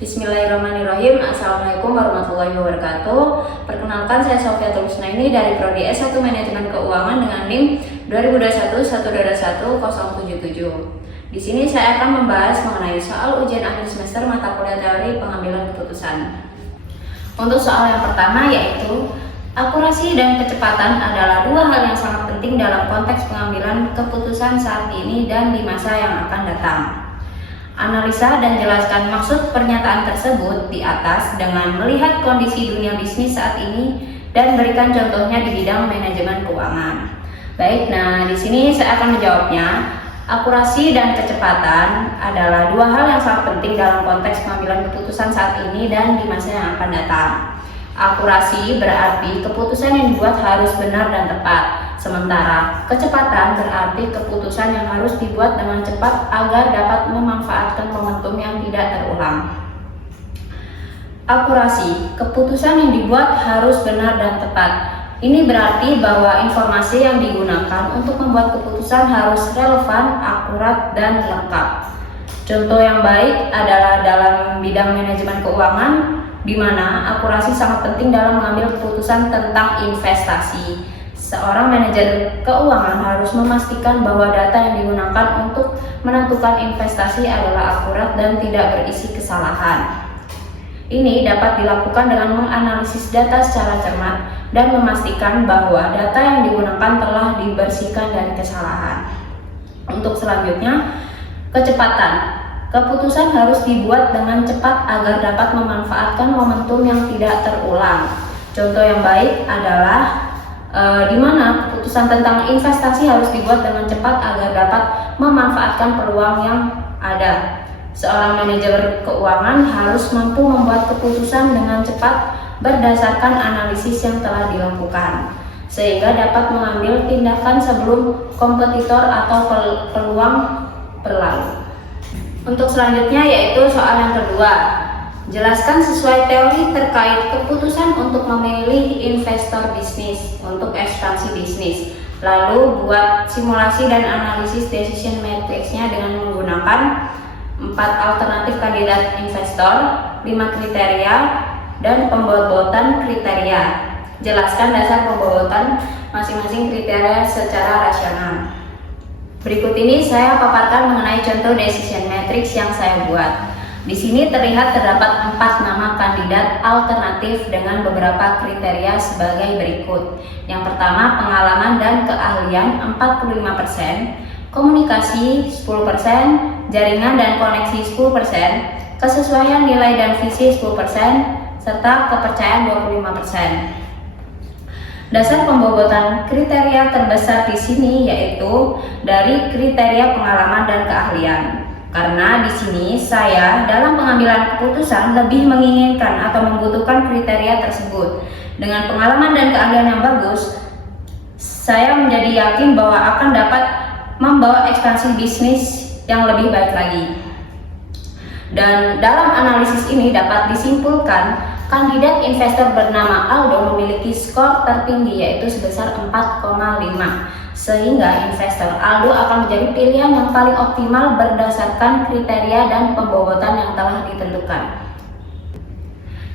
Bismillahirrahmanirrahim. Assalamualaikum warahmatullahi wabarakatuh. Perkenalkan, saya Sofia Tulusnaini dari Prodi S1 Manajemen Keuangan dengan NIM 2021-121-077. Di sini saya akan membahas mengenai soal ujian akhir semester mata kuliah teori pengambilan keputusan. Untuk soal yang pertama yaitu akurasi dan kecepatan adalah dua hal yang sangat penting dalam konteks pengambilan keputusan saat ini dan di masa yang akan datang. Analisa dan jelaskan maksud pernyataan tersebut di atas dengan melihat kondisi dunia bisnis saat ini dan berikan contohnya di bidang manajemen keuangan. Baik, nah di sini saya akan menjawabnya. Akurasi dan kecepatan adalah dua hal yang sangat penting dalam konteks pengambilan keputusan saat ini dan di masa yang akan datang. Akurasi berarti keputusan yang dibuat harus benar dan tepat. Sementara kecepatan berarti keputusan yang harus dibuat dengan cepat agar dapat memanfaatkan momentum yang tidak terulang. Akurasi, keputusan yang dibuat harus benar dan tepat. Ini berarti bahwa informasi yang digunakan untuk membuat keputusan harus relevan, akurat, dan lengkap. Contoh yang baik adalah dalam bidang manajemen keuangan, di mana akurasi sangat penting dalam mengambil keputusan tentang investasi. Seorang manajer keuangan harus memastikan bahwa data yang digunakan untuk menentukan investasi adalah akurat dan tidak berisi kesalahan. Ini dapat dilakukan dengan menganalisis data secara cermat dan memastikan bahwa data yang digunakan telah dibersihkan dari kesalahan. Untuk selanjutnya, kecepatan. Keputusan harus dibuat dengan cepat agar dapat memanfaatkan momentum yang tidak terulang. Contoh yang baik adalah di mana keputusan tentang investasi harus dibuat dengan cepat agar dapat memanfaatkan peluang yang ada. Seorang manajer keuangan harus mampu membuat keputusan dengan cepat berdasarkan analisis yang telah dilakukan, sehingga dapat mengambil tindakan sebelum kompetitor atau peluang berlalu. Untuk selanjutnya yaitu soal yang kedua. Jelaskan sesuai teori terkait keputusan untuk memilih investor bisnis untuk ekspansi bisnis. Lalu buat simulasi dan analisis decision matrix-nya dengan menggunakan 4 alternatif kandidat investor, 5 kriteria, dan pembobotan kriteria. Jelaskan dasar pembobotan masing-masing kriteria secara rasional. Berikut ini saya paparkan mengenai contoh decision matrix yang saya buat. Di sini terlihat terdapat 4 nama kandidat alternatif dengan beberapa kriteria sebagai berikut. Yang pertama, pengalaman dan keahlian 45%, komunikasi 10%, jaringan dan koneksi 10%, kesesuaian nilai dan visi 10%, serta kepercayaan 25%. Dasar pembobotan kriteria terbesar di sini yaitu dari kriteria pengalaman dan keahlian. Karena di sini saya dalam pengambilan keputusan lebih menginginkan atau membutuhkan kriteria tersebut. Dengan pengalaman dan keahlian yang bagus, saya menjadi yakin bahwa akan dapat membawa ekspansi bisnis yang lebih baik lagi. Dan dalam analisis ini dapat disimpulkan kandidat investor bernama Aldo memiliki skor tertinggi yaitu sebesar 4,5. Sehingga investor Aldo akan menjadi pilihan yang paling optimal berdasarkan kriteria dan pembobotan yang telah ditentukan.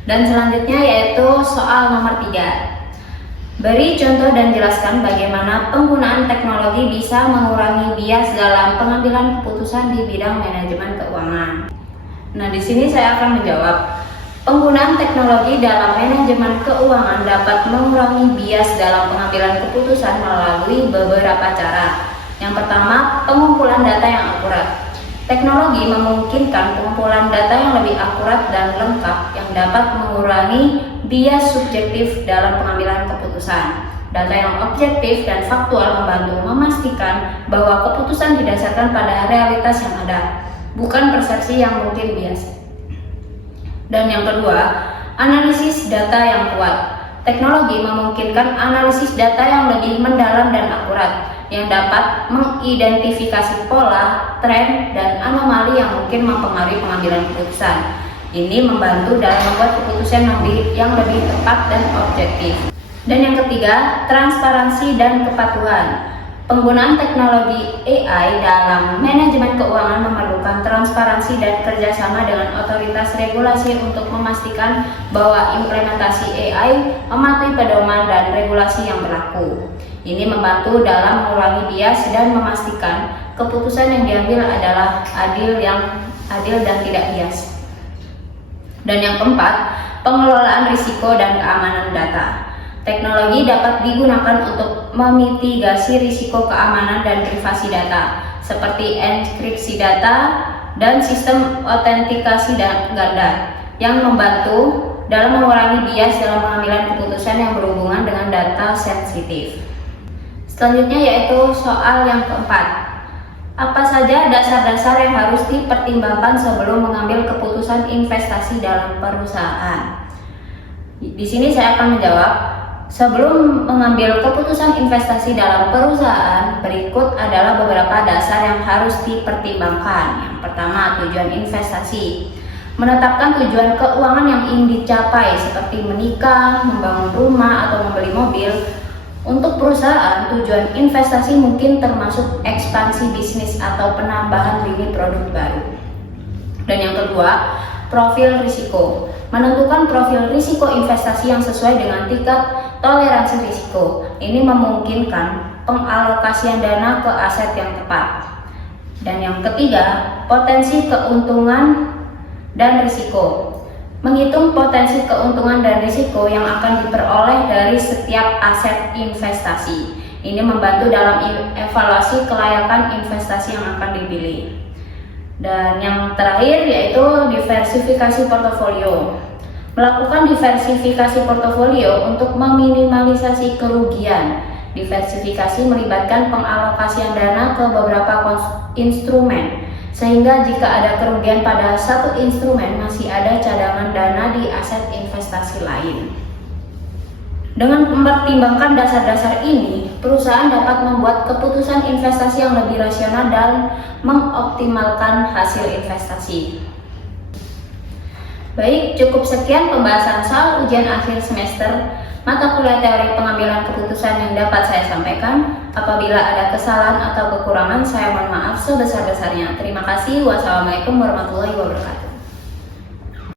Dan selanjutnya yaitu soal nomor 3. Beri contoh dan jelaskan bagaimana penggunaan teknologi bisa mengurangi bias dalam pengambilan keputusan di bidang manajemen keuangan. Nah, di sini saya akan menjawab. Penggunaan teknologi dalam manajemen keuangan dapat mengurangi bias dalam pengambilan keputusan melalui beberapa cara. Yang pertama, pengumpulan data yang akurat. Teknologi memungkinkan pengumpulan data yang lebih akurat dan lengkap yang dapat mengurangi bias subjektif dalam pengambilan keputusan. Data yang objektif dan faktual membantu memastikan bahwa keputusan didasarkan pada realitas yang ada, bukan persepsi yang mungkin bias. Dan yang kedua, analisis data yang kuat. Teknologi memungkinkan analisis data yang lebih mendalam dan akurat, yang dapat mengidentifikasi pola, tren, dan anomali yang mungkin mempengaruhi pengambilan keputusan. Ini membantu dalam membuat keputusan yang lebih tepat dan objektif. Dan yang ketiga, transparansi dan kepatuhan. Penggunaan teknologi AI dalam manajemen keuangan memerlukan transparansi dan kerjasama dengan otoritas regulasi untuk memastikan bahwa implementasi AI mematuhi pedoman dan regulasi yang berlaku. Ini membantu dalam mengurangi bias dan memastikan keputusan yang diambil adalah adil dan tidak bias. Dan yang keempat, pengelolaan risiko dan keamanan data. Teknologi dapat digunakan untuk memitigasi risiko keamanan dan privasi data, seperti enkripsi data dan sistem autentikasi ganda, yang membantu dalam mengurangi bias dalam pengambilan keputusan yang berhubungan dengan data sensitif. Selanjutnya yaitu soal yang keempat. Apa saja dasar-dasar yang harus dipertimbangkan sebelum mengambil keputusan investasi dalam perusahaan? Di sini saya akan menjawab. Sebelum mengambil keputusan investasi dalam perusahaan, berikut adalah beberapa dasar yang harus dipertimbangkan. Yang pertama, tujuan investasi. Menetapkan tujuan keuangan yang ingin dicapai seperti menikah, membangun rumah, atau membeli mobil. Untuk perusahaan, tujuan investasi mungkin termasuk ekspansi bisnis atau penambahan lini produk baru. Dan yang kedua, profil risiko. Menentukan profil risiko investasi yang sesuai dengan tingkat toleransi risiko. Ini memungkinkan pengalokasian dana ke aset yang tepat. Dan yang ketiga, potensi keuntungan dan risiko. Menghitung potensi keuntungan dan risiko yang akan diperoleh dari setiap aset investasi. Ini membantu dalam evaluasi kelayakan investasi yang akan dipilih. Dan yang terakhir yaitu diversifikasi portofolio. Melakukan diversifikasi portofolio untuk meminimalisasi kerugian. Diversifikasi melibatkan pengalokasian dana ke beberapa instrumen, sehingga jika ada kerugian pada satu instrumen masih ada cadangan dana di aset investasi lain. Dengan mempertimbangkan dasar-dasar ini, perusahaan dapat membuat keputusan investasi yang lebih rasional dan mengoptimalkan hasil investasi. Baik, cukup sekian pembahasan soal ujian akhir semester mata kuliah teori pengambilan keputusan yang dapat saya sampaikan. Apabila ada kesalahan atau kekurangan, saya mohon maaf sebesar-besarnya. Terima kasih. Wassalamualaikum warahmatullahi wabarakatuh.